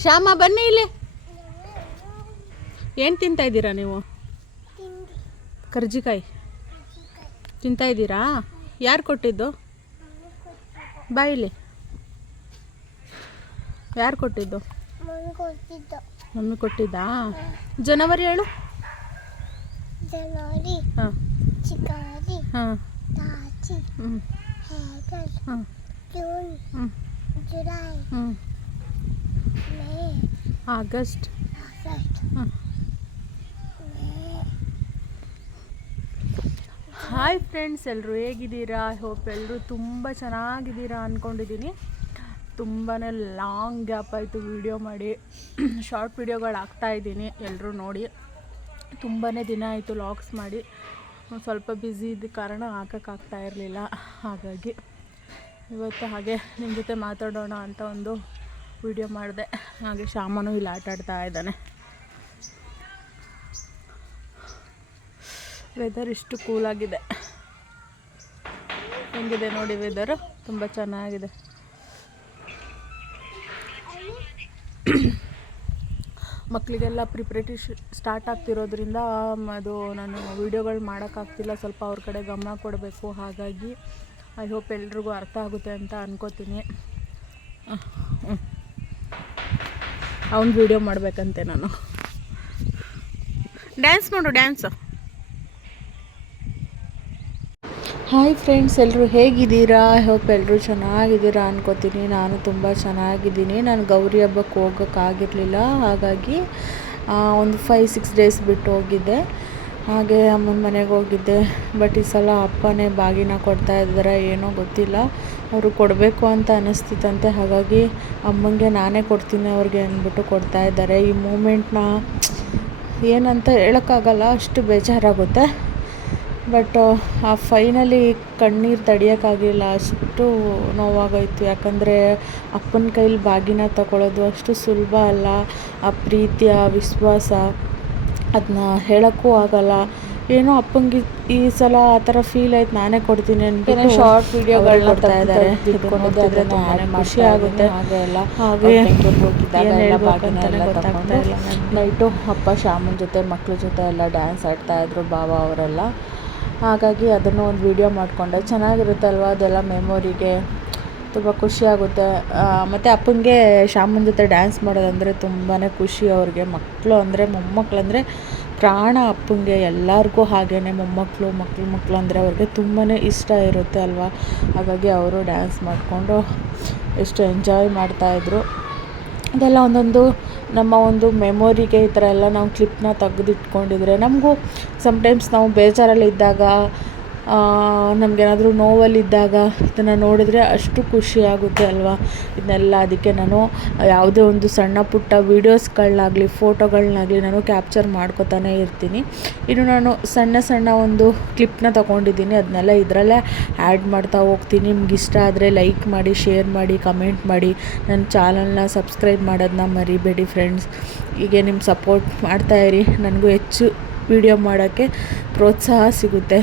ಶ್ಯಾಮ ಬನ್ನಿ ಇಲ್ಲಿ. ಏನು ತಿಂತಾ ಇದ್ದೀರಾ ನೀವು? ಕರ್ಜಿಕಾಯಿ ತಿಂತಾ ಇದ್ದೀರಾ? ಯಾರು ಕೊಟ್ಟಿದ್ದು? ಬಾ ಇಲ್ಲಿ. ಯಾರು ಕೊಟ್ಟಿದ್ದು? ಮಮ್ಮಿ ಕೊಟ್ಟಿದ್ದಾ? ಜನವರಿ ಹೇಳು. ಜನವರಿ, ಹಾಂ ಚಿಕಾರಿ, ಹಾಂ ಮಾರ್ಚ್, ಹ್ಞೂ ಏಪ್ರಿಲ್, ಹ್ಞೂ ಜೂನ್, ಹ್ಞೂ ಜುಲೈ, ಹ್ಞೂ ಮೇ, ಆಗಸ್ಟ್. ಆಗಸ್ಟ್, ಹ್ಞೂ. ಮೇ. ಹಾಯ್ ಫ್ರೆಂಡ್ಸ್, ಎಲ್ಲರೂ ಹೇಗಿದ್ದೀರಾ? ಹೋಪ್ ಎಲ್ಲರೂ ತುಂಬ ಚೆನ್ನಾಗಿದ್ದೀರಾ ಅಂದ್ಕೊಂಡಿದ್ದೀನಿ. ತುಂಬಾ ಲಾಂಗ್ ಗ್ಯಾಪ್ ಆಯಿತು ವೀಡಿಯೋ ಮಾಡಿ. ಶಾರ್ಟ್ ವೀಡಿಯೋಗಳು ಹಾಕ್ತಾಯಿದ್ದೀನಿ, ಎಲ್ಲರೂ ನೋಡಿ. ತುಂಬಾ ದಿನ ಆಯಿತು ಲಾಗ್ಸ್ ಮಾಡಿ. ಸ್ವಲ್ಪ ಬ್ಯುಸಿ ಇದ್ದ ಕಾರಣ ಹಾಕೋಕ್ಕಾಗ್ತಾ ಇರಲಿಲ್ಲ. ಹಾಗಾಗಿ ಇವತ್ತು ಹಾಗೆ ನಿಮ್ಮ ಜೊತೆ ಮಾತಾಡೋಣ ಅಂತ ಒಂದು ವಿಡಿಯೋ ಮಾಡಿದೆ. ಹಾಗೆ ಶ್ಯಾಮನೂ ಇಲ್ಲಿ ಆಟಾಡ್ತಾ ಇದ್ದಾನೆ. ವೆದರ್ ಇಷ್ಟು ಕೂಲಾಗಿದೆ. ಹೆಂಗಿದೆ ನೋಡಿ ವೆದರು, ತುಂಬ ಚೆನ್ನಾಗಿದೆ. ಮಕ್ಕಳಿಗೆಲ್ಲ ಪ್ರಿಪ್ರೇಟರಿ ಸ್ಟಾರ್ಟ್ ಆಗ್ತಿರೋದ್ರಿಂದ ಅದು ನಾನು ವೀಡಿಯೋಗಳು ಮಾಡೋಕ್ಕಾಗ್ತಿಲ್ಲ. ಸ್ವಲ್ಪ ಅವ್ರ ಕಡೆ ಗಮನ ಕೊಡಬೇಕು. ಹಾಗಾಗಿ ಐ ಹೋಪ್ ಎಲ್ರಿಗೂ ಅರ್ಥ ಆಗುತ್ತೆ ಅಂತ ಅನ್ಕೋತೀನಿ. ಅವ್ನು ವೀಡಿಯೋ ಮಾಡಬೇಕಂತೆ ನಾನು. ಡ್ಯಾನ್ಸ್ ಮಾಡು, ಡ್ಯಾನ್ಸು. ಹಾಯ್ ಫ್ರೆಂಡ್ಸ್, ಎಲ್ಲರೂ ಹೇಗಿದ್ದೀರಾ? ಹೋಪ್ ಎಲ್ಲರೂ ಚೆನ್ನಾಗಿದ್ದೀರಾ ಅನ್ಕೋತೀನಿ. ನಾನು ತುಂಬ ಚೆನ್ನಾಗಿದ್ದೀನಿ. ನಾನು ಗೌರಿ ಹಬ್ಬಕ್ಕೆ ಹೋಗೋಕ್ಕಾಗಿರಲಿಲ್ಲ. ಹಾಗಾಗಿ ಒಂದು 5-6 ಡೇಸ್ ಬಿಟ್ಟು ಹೋಗಿದ್ದೆ. ಹಾಗೆ ಅಮ್ಮನ ಮನೆಗೆ ಹೋಗಿದ್ದೆ. ಬಟ್ ಈ ಸಲ ಅಪ್ಪನೇ ಬಾಗಿನ ಕೊಡ್ತಾ ಇದ್ದಾರೆ, ಏನೋ ಗೊತ್ತಿಲ್ಲ. ಅವರು ಕೊಡಬೇಕು ಅಂತ ಅನ್ನಿಸ್ತಿತ್ತಂತೆ. ಹಾಗಾಗಿ ಅಮ್ಮಂಗೆ ನಾನೇ ಕೊಡ್ತೀನಿ ಅವ್ರಿಗೆ ಅಂದ್ಬಿಟ್ಟು ಕೊಡ್ತಾ ಇದ್ದಾರೆ. ಈ ಮೂಮೆಂಟ್ನ ಏನಂತ ಹೇಳೋಕ್ಕಾಗಲ್ಲ, ಅಷ್ಟು ಬೇಜಾರಾಗುತ್ತೆ. ಬಟ್ ಫೈನಲಿ ಕಣ್ಣೀರು ತಡಿಯೋಕ್ಕಾಗಿಲ್ಲ, ಅಷ್ಟು ನೋವಾಗೋಯ್ತು. ಯಾಕಂದರೆ ಅಪ್ಪನ ಕೈಲಿ ಬಾಗಿನ ತಗೊಳ್ಳೋದು ಅಷ್ಟು ಸುಲಭ ಅಲ್ಲ. ಆ ಪ್ರೀತಿ, ಆ ವಿಶ್ವಾಸ, ಅದನ್ನ ಹೇಳೋಕ್ಕೂ ಆಗಲ್ಲ. ಏನೋ ಅಪ್ಪಂಗೆ ಈ ಸಲ ಆ ಥರ ಫೀಲ್ ಆಯ್ತು, ನಾನೇ ಕೊಡ್ತೀನಿ ಅಂದ್ಬಿಟ್ಟು ಶಾರ್ಟ್ ವೀಡಿಯೋಗಳನ್ನ ಕೊಡ್ತಾ ಇದ್ದಾರೆ. ಇಟ್ಕೊಂಡಿದ್ರೆ ತುಂಬಾ ಖುಷಿ ಆಗುತ್ತೆ. ಹಾಗೆ ಗೊತ್ತಾಗ್ತಾ ಇಲ್ಲ. ನೈಟು ಅಪ್ಪ ಶ್ಯಾಮನ ಜೊತೆ ಮಕ್ಳ ಜೊತೆ ಎಲ್ಲ ಡ್ಯಾನ್ಸ್ ಆಡ್ತಾಯಿದ್ರು, ಬಾವ ಅವರೆಲ್ಲ. ಹಾಗಾಗಿ ಅದನ್ನು ಒಂದು ವೀಡಿಯೋ ಮಾಡಿಕೊಂಡೆ. ಚೆನ್ನಾಗಿರುತ್ತೆ ಅಲ್ವಾ, ಅದೆಲ್ಲ ಮೆಮೊರಿಗೆ ತುಂಬ ಖುಷಿಯಾಗುತ್ತೆ. ಮತ್ತು ಅಪ್ಪನಿಗೆ ಶ್ಯಾಮನ ಜೊತೆ ಡ್ಯಾನ್ಸ್ ಮಾಡೋದಂದರೆ ತುಂಬಾ ಖುಷಿ. ಅವ್ರಿಗೆ ಮಕ್ಕಳು ಅಂದರೆ, ಮೊಮ್ಮಕ್ಕಳಂದರೆ ಪ್ರಾಣ ಅಪ್ಪನಿಗೆ. ಎಲ್ಲರಿಗೂ ಹಾಗೇ ಮಕ್ಕಳು ಅಂದರೆ ಅವ್ರಿಗೆ ತುಂಬಾ ಇಷ್ಟ ಇರುತ್ತೆ ಅಲ್ವಾ. ಹಾಗಾಗಿ ಅವರು ಡ್ಯಾನ್ಸ್ ಮಾಡಿಕೊಂಡು ಎಷ್ಟು ಎಂಜಾಯ್ ಮಾಡ್ತಾಯಿದ್ರು. ಅದೆಲ್ಲ ಒಂದೊಂದು ನಮ್ಮ ಒಂದು ಮೆಮೊರಿಗೆ ಈ ಥರ ಎಲ್ಲ ನಾವು ಕ್ಲಿಪ್ನ ತೆಗೆದಿಟ್ಕೊಂಡಿದ್ರೆ ನಮಗೂ ಸಮ್ಟೈಮ್ಸ್ ನಾವು ಬೇಜಾರಲ್ಲಿದ್ದಾಗ, ನಮಗೇನಾದರೂ ನೋವಲ್ಲಿದ್ದಾಗ ಇದನ್ನು ನೋಡಿದರೆ ಅಷ್ಟು ಖುಷಿಯಾಗುತ್ತೆ ಅಲ್ವಾ. ಇದನ್ನೆಲ್ಲ ಅದಕ್ಕೆ ನಾನು ಯಾವುದೇ ಒಂದು ಸಣ್ಣ ಪುಟ್ಟ ವೀಡಿಯೋಸ್ಗಳನ್ನಾಗಲಿ ಫೋಟೋಗಳನ್ನಾಗಲಿ ನಾನು ಕ್ಯಾಪ್ಚರ್ ಮಾಡ್ಕೊತಾನೆ ಇರ್ತೀನಿ. ಇನ್ನು ನಾನು ಸಣ್ಣ ಒಂದು ಕ್ಲಿಪ್ನ ತೊಗೊಂಡಿದ್ದೀನಿ, ಅದನ್ನೆಲ್ಲ ಇದರಲ್ಲೇ ಆ್ಯಡ್ ಮಾಡ್ತಾ ಹೋಗ್ತೀನಿ. ನಿಮ್ಗೆ ಇಷ್ಟ ಆದರೆ ಲೈಕ್ ಮಾಡಿ, ಶೇರ್ ಮಾಡಿ, ಕಮೆಂಟ್ ಮಾಡಿ. ನನ್ನ ಚಾನಲ್ನ ಸಬ್ಸ್ಕ್ರೈಬ್ ಮಾಡೋದನ್ನ ಮರಿಬೇಡಿ ಫ್ರೆಂಡ್ಸ್. ಹೀಗೆ ನಿಮ್ಮ ಸಪೋರ್ಟ್ ಮಾಡ್ತಾಯಿರಿ, ನನಗೂ ಹೆಚ್ಚು ವೀಡಿಯೋ ಮಾಡೋಕ್ಕೆ ಪ್ರೋತ್ಸಾಹ ಸಿಗುತ್ತೆ.